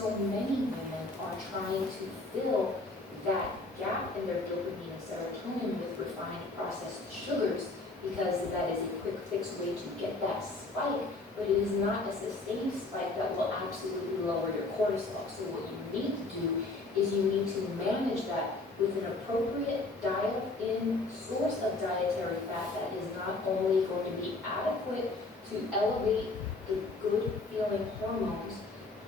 so many women are trying to fill that gap in their dopamine and serotonin with refined processed sugars, because that is a quick fix way to get that spike, but it is not a sustained spike that will absolutely lower your cortisol. So what you need to do is you need to manage that with an appropriate dialed-in source of dietary fat that is not only going to be adequate to elevate the good-feeling hormones,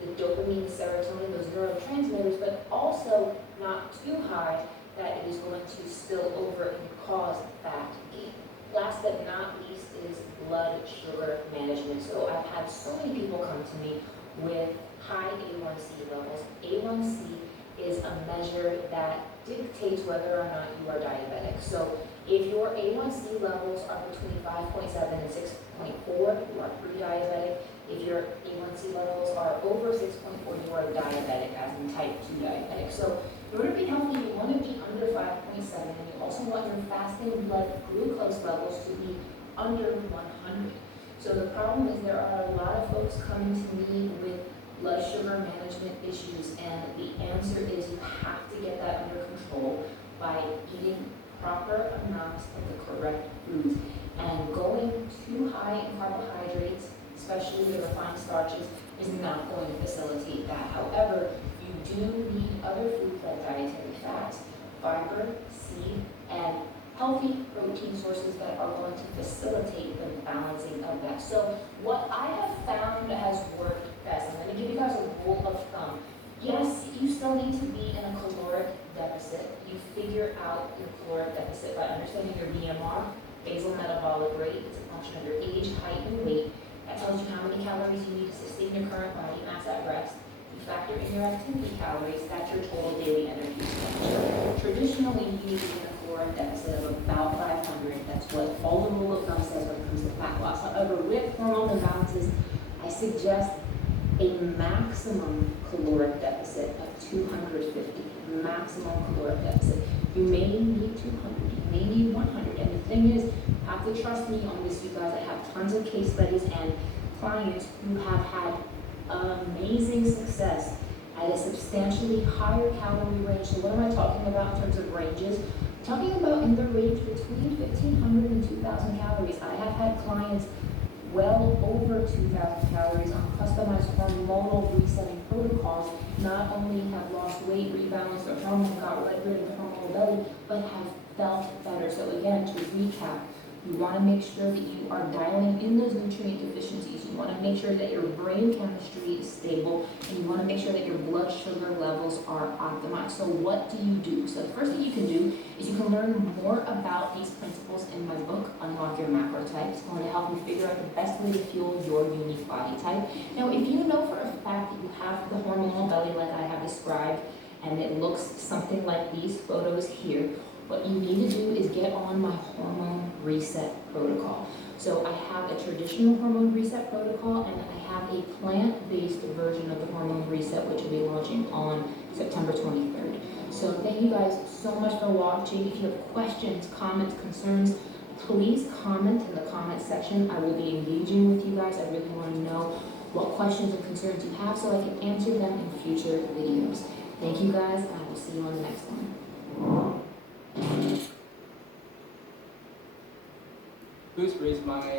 the dopamine, serotonin, those neurotransmitters, but also not too high that it is going to spill over and cause fat gain. Last but not least is blood sugar management. So I've had so many people come to me with high A1C levels. A1C is a measure that dictates whether or not you are diabetic. So if your A1C levels are between 5.7 and 6.4, you are pre-diabetic. If your A1C levels are over 6.4, you are diabetic, as in type 2 diabetic. So in order to be healthy, you want to be under 5.7, and you also want your fasting blood glucose levels to be under 100. So the problem is there are a lot of folks coming to me with blood sugar management issues, and the answer is you have to get that under control by eating proper amounts of the correct foods. And going too high in carbohydrates, especially the refined starches, is not going to facilitate that. However, you do need other foods like dietary fats, fiber, seed, and healthy protein sources that are going to facilitate the balancing of that. So what I have found has worked best, I'm going to give you guys a rule of thumb. Yes, you still need to be in a caloric deficit. You figure out your caloric deficit by understanding your BMR, basal metabolic rate. It's a function of your age, height, and weight. That tells you how many calories you need to sustain your current body mass at rest. You factor in your activity calories. That's your total daily energy expenditure. Traditionally, you need to be in a caloric deficit of about 500. That's what all the rule of thumb says when it comes to fat loss. However, with hormone imbalances, I suggest a maximum caloric deficit of 250. Maximum caloric deficit. You may need 200. You may need 100. And the thing is, you have to trust me on this, you guys. I have tons of case studies and clients who have had amazing success at a substantially higher calorie range. So what am I talking about in terms of ranges? I'm talking about in the range between 1,500 and 2,000 calories. I have had clients well over 2,000 calories on customized hormonal resetting protocols, not only have lost weight, rebalanced their hormone, got rid of the hormonal belly, but have felt better. So again, to recap, you want to make sure that you are dialing in those nutrient deficiencies. You want to make sure that your brain chemistry is stable, and you want to make sure that your blood sugar levels are optimized. So what do you do? So the first thing you can do is you can learn more about these principles in my book, Unlock Your Macro Type. It's going to help you figure out the best way to fuel your unique body type. Now, if you know for a fact that you have the hormonal belly like I have described, and it looks something like these photos here, what you need to do is get on my hormone reset protocol. So I have a traditional hormone reset protocol, and I have a plant-based version of the hormone reset, which will be launching on September 23rd. So thank you guys so much for watching. If you have questions, comments, concerns, please comment in the comment section. I will be engaging with you guys. I really want to know what questions and concerns you have so I can answer them in future videos. Thank you guys, and I will see you on the next one. Please raise my